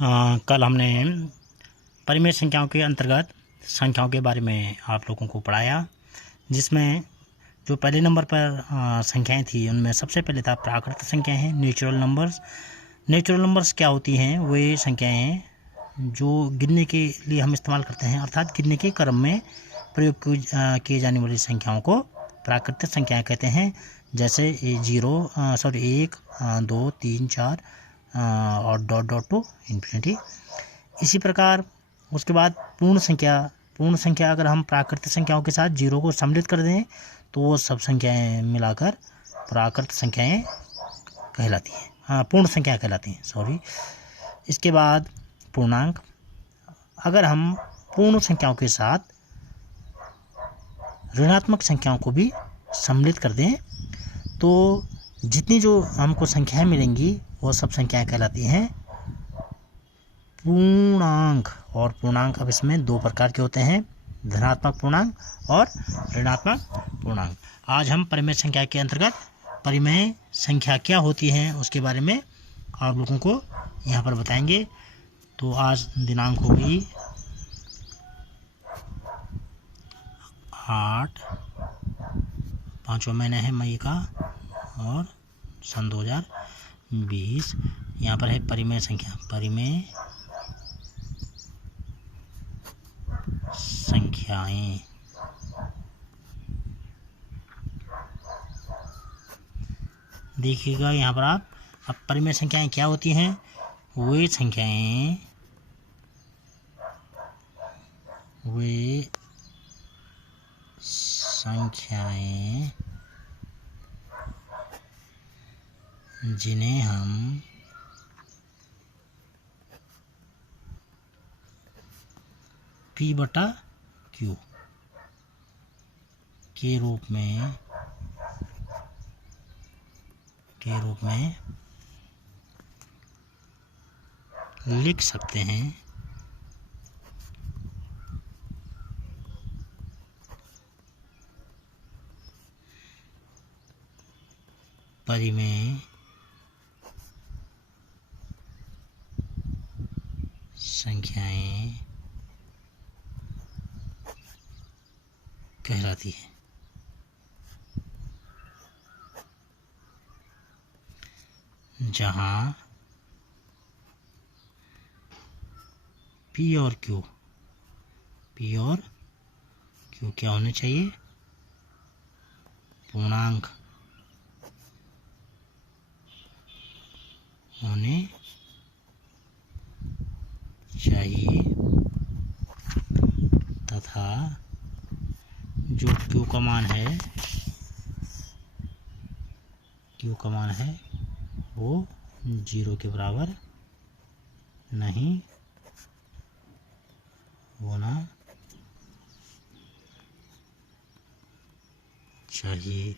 कल हमने परिमेय संख्याओं के अंतर्गत संख्याओं के बारे में आप लोगों को पढ़ाया, जिसमें जो पहले नंबर पर संख्याएं थी उनमें सबसे पहले था प्राकृत संख्याएं हैं, नेचुरल नंबर्स। नेचुरल नंबर्स क्या होती हैं? वे संख्याएं हैं जो गिनने के लिए हम इस्तेमाल करते हैं, अर्थात गिनने के क्रम में प्रयोग किए जाने वाली संख्याओं को प्राकृतिक संख्याएं कहते हैं। जैसे 1, 2, 3, 4 और डॉट डॉट टू इन्फिनिटी। इसी प्रकार उसके बाद पूर्ण संख्या अगर हम प्राकृतिक संख्याओं के साथ 0 को सम्मिलित कर दें तो वो सब संख्याएं मिलाकर प्राकृतिक संख्याएं कहलाती हैं, पूर्ण संख्या कहलाती हैं। इसके बाद पूर्णांक। अगर हम पूर्ण संख्याओं के साथ ऋणात्मक संख्याओं को भी सम्मिलित कर दें तो जितनी जो हमको संख्याएं मिलेंगी वो सब संख्याएं कहलाती हैं पूर्णांक। और पूर्णांक अब इसमें दो प्रकार के होते हैं, धनात्मक पूर्णांक और ऋणात्मक पूर्णांक। आज हम परिमेय संख्या के अंतर्गत परिमेय संख्या क्या होती है उसके बारे में आप लोगों को यहाँ पर बताएंगे। तो आज दिनांक होगी 8, 5वां महीना है मई का और सन 2020। यहाँ पर है परिमेय संख्या। परिमेय संख्याएं देखिएगा यहाँ पर आप। अब परिमेय संख्याएं क्या होती हैं? वे संख्याएं जिन्हें हम P/Q के रूप में लिख सकते हैं। परिमेय संख्याएं कहलाती है। जहां P और Q क्या होने चाहिए? पूर्णांक होने चाहिए तथा जो Q का मान है वो 0 के बराबर नहीं होना चाहिए।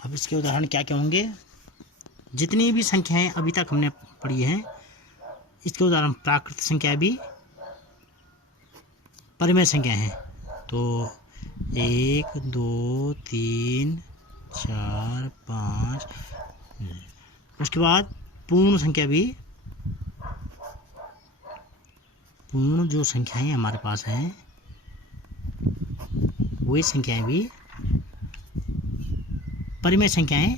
अब इसके उदाहरण क्या क्या होंगे? जितनी भी संख्याएं अभी तक हमने पढ़ी हैं इसके उदाहरण प्राकृतिक संख्या भी परिमेय संख्या हैं। तो 1, 2, 3, 4, 5। उसके बाद पूर्ण संख्या भी, पूर्ण जो संख्याएं हमारे पास हैं वही संख्याएं भी परिमेय संख्याएं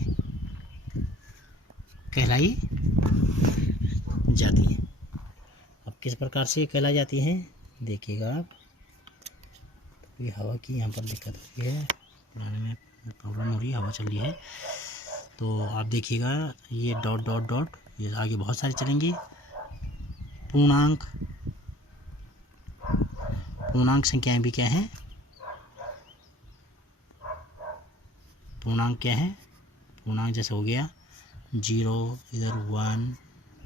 कहलाई जाती हैं। अब किस प्रकार से कहलाई जाती हैं देखिएगा आप। ये हवा की यहाँ पर दिक्कत हो रही है, बनाने में प्रॉब्लम हो रही है, हवा चल रही है। तो आप देखिएगा ये डॉट डॉट डॉट ये आगे बहुत सारे चलेंगे। पूर्णांक संख्याएं भी क्या हैं? पूर्णांक क्या है? पूर्णांक जैसे हो गया 0, इधर 1,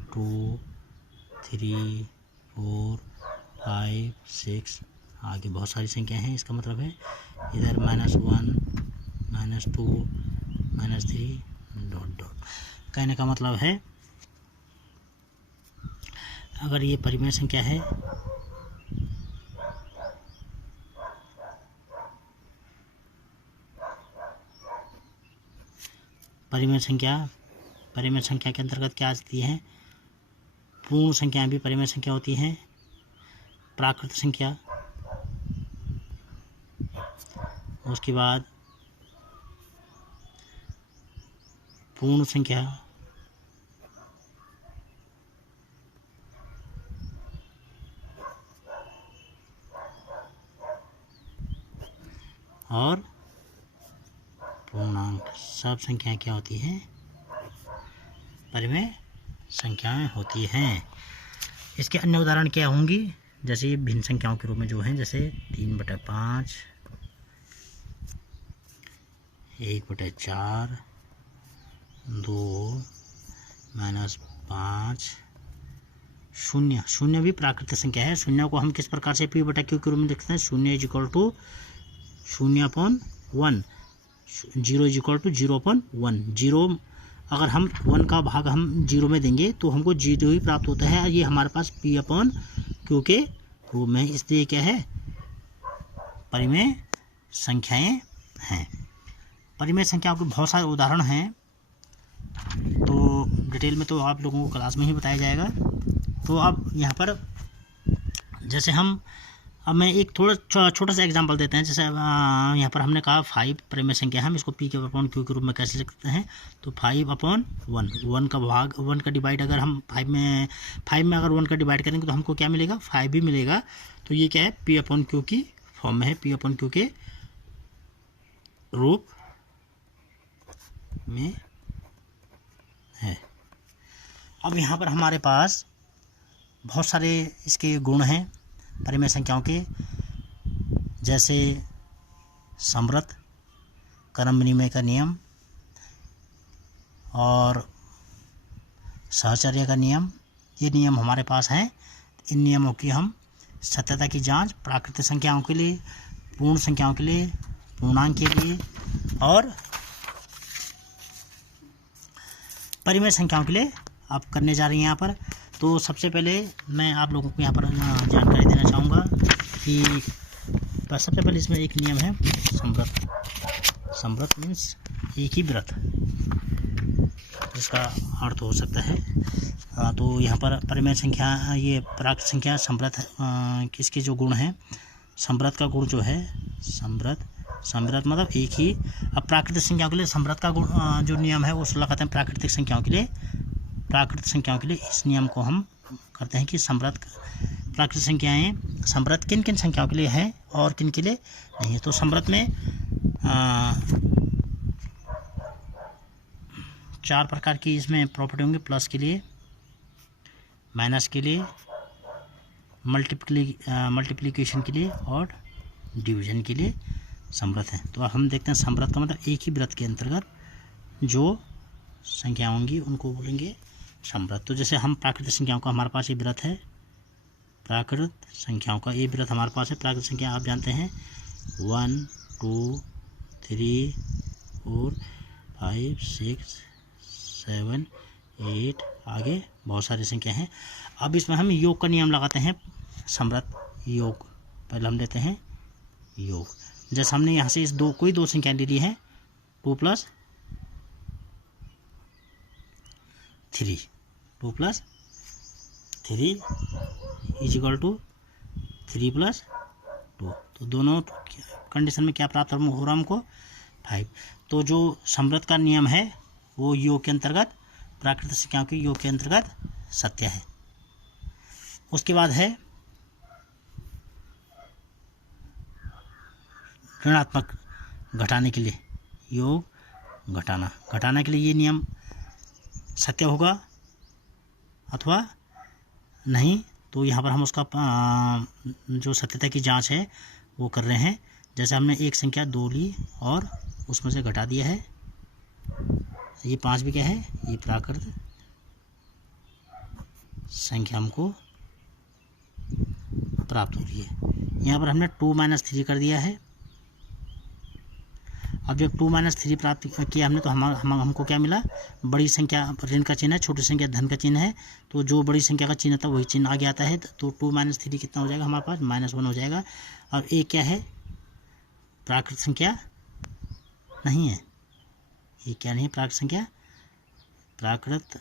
2, 3, 4, 5, 6, आगे बहुत सारी संख्याएं हैं। इसका मतलब है इधर -1, -2, -3 डॉट डॉट। कहने का मतलब है अगर ये परिमेय संख्या है परिमेय संख्या के अंतर्गत क्या आती है? पूर्ण संख्याएं भी परिमेय संख्या होती हैं, प्राकृत संख्या, उसके बाद पूर्ण संख्या, और पूर्णांक। सब संख्याएं क्या होती हैं? परिमेय संख्याएं होती हैं। इसके अन्य उदाहरण क्या होंगी? जैसे भिन्न संख्याओं के रूप में जो हैं, जैसे 3/5, 1/4, 2 -5, शून्य। शून्य भी प्राकृतिक संख्या है। शून्य को हम किस प्रकार से P/Q के रूप में लिखते हैं? शून्य = 0/1, 0 = 0/1। 0 अगर हम 1 का भाग हम 0 में देंगे तो हमको 0 ही प्राप्त होता है। ये हमारे पास P/Q के रूप में, इसलिए क्या है? परिमेय संख्याएं हैं। परिमेय संख्याओं के बहुत सारे उदाहरण हैं, तो डिटेल में तो आप लोगों को क्लास में ही बताया जाएगा। तो अब यहाँ पर जैसे अब मैं एक थोड़ा छोटा सा एग्जांपल देते हैं। जैसे यहाँ पर हमने कहा 5 परिमेय संख्या है, हम इसको P/Q के रूप में कैसे लिखते हैं? तो 5/1, 1 का भाग, 1 का डिवाइड अगर हम 5 में अगर 1 का डिवाइड करेंगे तो हमको क्या मिलेगा? 5 ही मिलेगा। तो ये क्या है? P/Q की फॉर्म में है, P/Q के रूप में है। अब यहाँ पर हमारे पास बहुत सारे इसके गुण हैं परिमेय संख्याओं के, जैसे समृद्ध, क्रम विनिमय का नियम और सहचर्य का नियम। ये नियम हमारे पास हैं। इन नियमों की हम सत्यता की जांच प्राकृतिक संख्याओं के लिए, पूर्ण संख्याओं के लिए, पूर्णांक के लिए और परिमेय संख्याओं के लिए आप करने जा रही हैं यहाँ पर। तो सबसे पहले मैं आप लोगों को यहाँ पर जानकारी देना चाहूँगा कि सबसे पहले इसमें एक नियम है समृद्ध। समृद्ध मीन्स एक ही व्रत, जिसका अर्थ हो सकता है। तो यहाँ पर परिमेय संख्या, ये प्राकृत संख्या समृद्ध, किसके जो गुण हैं? समृद्ध का गुण जो है, समृद्ध मतलब एक ही। अब प्राकृतिक संख्याओं के लिए समृद्ध का गुण जो नियम है वो लगाते हैं प्राकृतिक संख्याओं के लिए। प्राकृतिक संख्याओं के लिए इस नियम को हम करते हैं कि समृद्ध प्राकृतिक संख्याएं समृद्ध किन किन संख्याओं के लिए है और किन के लिए नहीं है। तो समृद्ध में 4 प्रकार की इसमें प्रॉपर्टी होंगी। प्लस के लिए, माइनस के लिए, मल्टीप्लिकेशन के लिए और डिवीजन के लिए समृद्ध है। तो अब हम देखते हैं समृद्ध का मतलब एक ही व्रत के अंतर्गत जो संख्या होंगी उनको बोलेंगे समृद्ध। तो जैसे हम प्राकृतिक संख्याओं का हमारे पास ये व्रत है, प्राकृत संख्याओं का ये व्रत हमारे पास है। प्राकृतिक संख्या आप जानते हैं 1 2 3 4 5 6 7 8, आगे बहुत सारी संख्या हैं। अब इसमें हम योग का नियम लगाते हैं। समृद्ध योग पहले हम लेते हैं योग। जैसे हमने यहाँ से इस कोई दो संख्या ले ली है, 2 + 3, 2 + 3 = 3 + 2। तो दोनों कंडीशन में क्या प्राप्त हो रहा हमको? 5। तो जो समृद्ध का नियम है वो योग के अंतर्गत, प्राकृतिक संख्याओं के योग के अंतर्गत सत्य है। उसके बाद है ऋणात्मक घटाने के लिए योग घटाना के लिए ये नियम सत्य होगा अथवा नहीं। तो यहाँ पर हम उसका जो सत्यता की जांच है वो कर रहे हैं। जैसे हमने एक संख्या 2 ली और उसमें से घटा दिया है, ये 5 भी क्या है? ये प्राकृत संख्या हमको प्राप्त हो रही है। यहाँ पर हमने 2 - 3 कर दिया है। अब जब 2 - 3 प्राप्त किया हमने तो हमको क्या मिला? बड़ी संख्या ऋण का चिन्ह है, छोटी संख्या धन का चिन्ह है। तो जो बड़ी संख्या का चिन्ह था वही चिन्ह आगे आता है। तो 2 - 3 कितना हो जाएगा हमारे पास? -1 हो जाएगा। और एक क्या है? प्राकृत संख्या नहीं है। ये क्या नहीं है? प्राकृत संख्या, प्राकृत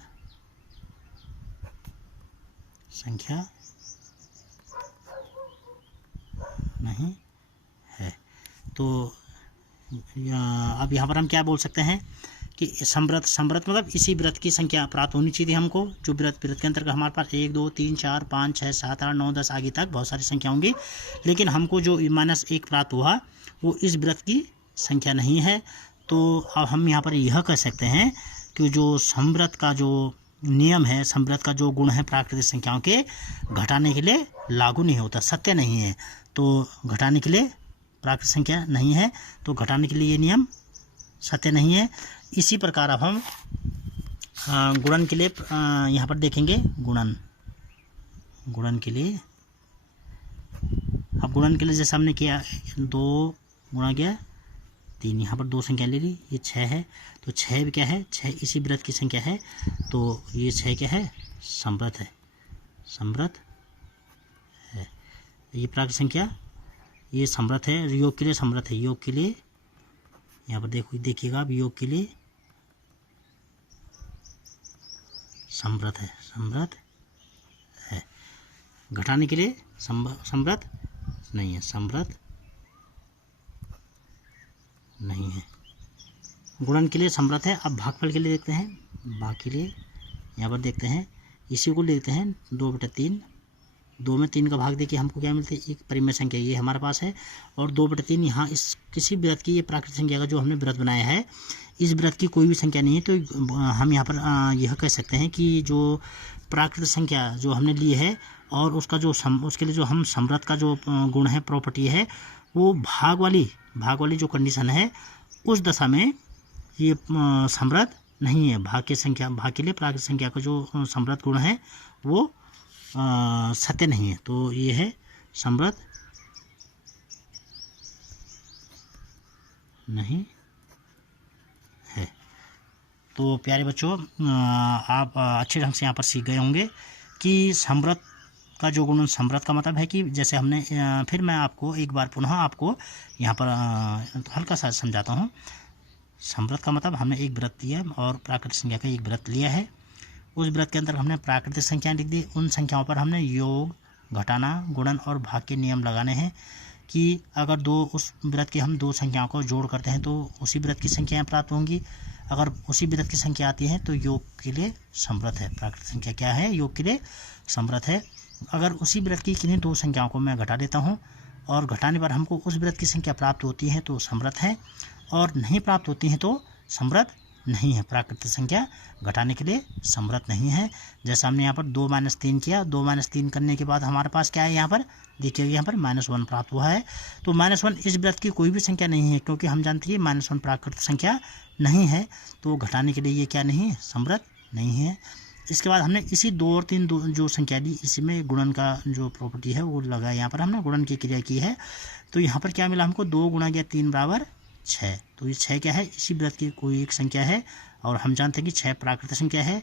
संख्या नहीं है। तो अब यहाँ पर हम क्या बोल सकते हैं कि समृद्ध मतलब इसी व्रत की संख्या प्राप्त होनी चाहिए हमको, जो व्रत के अंतर्गत हमारे पास 1 2 3 4 5 6 7 8 9 10 आगे तक बहुत सारी संख्या होंगी, लेकिन हमको जो -1 प्राप्त हुआ वो इस व्रत की संख्या नहीं है। तो अब हम यहाँ पर यह कह सकते हैं कि जो समव्रत का जो नियम है, समव्रत का जो गुण है प्राकृतिक संख्याओं के घटाने के लिए लागू नहीं होता, सत्य नहीं है। तो घटाने के लिए प्राकृतिक संख्या नहीं है, तो घटाने के लिए ये नियम सत्य नहीं है। इसी प्रकार अब हम गुणन के लिए यहाँ पर देखेंगे। गुणन के लिए, अब गुणन के लिए जैसे हमने किया 2 गुणा किया 3, यहाँ पर 2 संख्या ले ली, ये 6 है। तो 6 भी क्या है, 6 इसी व्रत की संख्या है, तो ये 6 क्या है, समव्रत है, समव्रत है। ये प्राकृतिक संख्या ये समव्रत है, योग के लिए समव्रत है, योग के लिए यहाँ पर देखिएगा अब योग के लिए समव्रत है, समव्रत है। घटाने के लिए समव्रत नहीं है, समव्रत नहीं है। गुणन के लिए समव्रत है। अब भागफल के लिए देखते हैं, भाग के लिए यहाँ पर देखते हैं, इसी को लेते हैं 2/3। 2 में 3 का भाग देखिए हमको क्या मिलता है, एक परिमेय संख्या ये हमारे पास है, और 2/3 यहाँ इस किसी व्रत की, ये प्राकृतिक संख्या का जो हमने व्रत बनाया है, इस व्रत की कोई भी संख्या नहीं है। तो हम यहाँ पर यह कह सकते हैं कि जो प्राकृतिक संख्या जो हमने ली है और उसका जो उसके लिए जो हम समव्रत का जो गुण है, प्रॉपर्टी है, वो भाग वाली जो कंडीशन है, उस दशा में ये समव्रत नहीं है। भाग के लिए प्राकृतिक संख्या का जो समव्रत गुण है वो सत्य नहीं है। तो ये है समव्रत नहीं है। तो प्यारे बच्चों, आप अच्छे ढंग से यहाँ पर सीख गए होंगे कि समव्रत का जो गुण, समव्रत का मतलब है कि जैसे हमने फिर मैं आपको एक बार पुनः आपको यहाँ पर हल्का सा समझाता हूँ। समव्रत का मतलब हमने एक व्रत लिया और प्राकृतिक संख्या का एक व्रत लिया है, उस व्रत के अंदर हमने प्राकृतिक संख्या लिख दी, उन संख्याओं पर हमने योग, घटाना, गुणन और भाग के नियम लगाने हैं कि अगर उस व्रत की हम 2 संख्याओं को जोड़ करते हैं तो उसी व्रत की संख्याएं प्राप्त होंगी। अगर उसी व्रत की संख्या आती है तो योग के लिए समव्रत है। प्राकृतिक संख्या क्या है, योग के लिए समव्रत है। अगर उसी व्रत की किन्हीं 2 संख्याओं को मैं घटा देता हूँ और घटाने पर हमको उस व्रत की संख्या प्राप्त होती है तो समव्रत है, और नहीं प्राप्त होती है तो समव्रत नहीं है। प्राकृतिक संख्या घटाने के लिए समव्रत नहीं है। जैसा हमने यहाँ पर 2 - 3 किया, 2 - 3 करने के बाद हमारे पास क्या है, यहाँ पर देखिए यहाँ पर -1 प्राप्त हुआ है। तो -1 इस व्रत की कोई भी संख्या नहीं है, क्योंकि हम जानते हैं -1 प्राकृतिक संख्या नहीं है। तो घटाने के लिए ये क्या नहीं है, समव्रत नहीं है। इसके बाद हमने इसी 2 और 3 जो संख्या ली, इसी में गुणन का जो प्रॉपर्टी है वो लगा, यहाँ पर हमने गुणन की क्रिया की है। तो यहाँ पर क्या मिला हमको, 2 × 3 = 6। तो ये 6 क्या है, इसी व्रत की कोई एक संख्या है, और हम जानते हैं कि 6 प्राकृतिक संख्या है,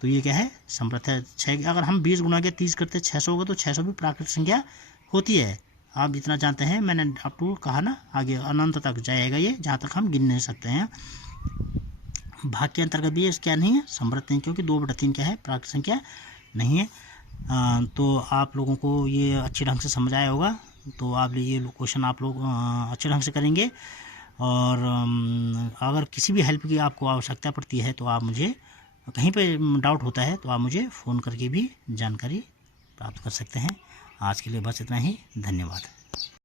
तो ये क्या है, समव्रत है। 6 अगर हम 20 × 30 करते 600 होगा, तो 600 भी प्राकृतिक संख्या होती है। आप इतना जानते हैं, मैंने आपको कहा ना, आगे अनंत तक जाएगा ये, जहाँ तक हम गिन नहीं सकते हैं। भाग के अंतर्गत भी क्या नहीं है, समव्रत नहीं, क्योंकि 2/3 क्या है, प्राकृतिक संख्या नहीं है। तो आप लोगों को ये अच्छे ढंग से समझ आया होगा। तो आप ये क्वेश्चन आप लोग अच्छे ढंग से करेंगे, और अगर किसी भी हेल्प की आपको आवश्यकता पड़ती है तो आप मुझे, कहीं पे डाउट होता है तो आप मुझे फ़ोन करके भी जानकारी प्राप्त कर सकते हैं। आज के लिए बस इतना ही, धन्यवाद।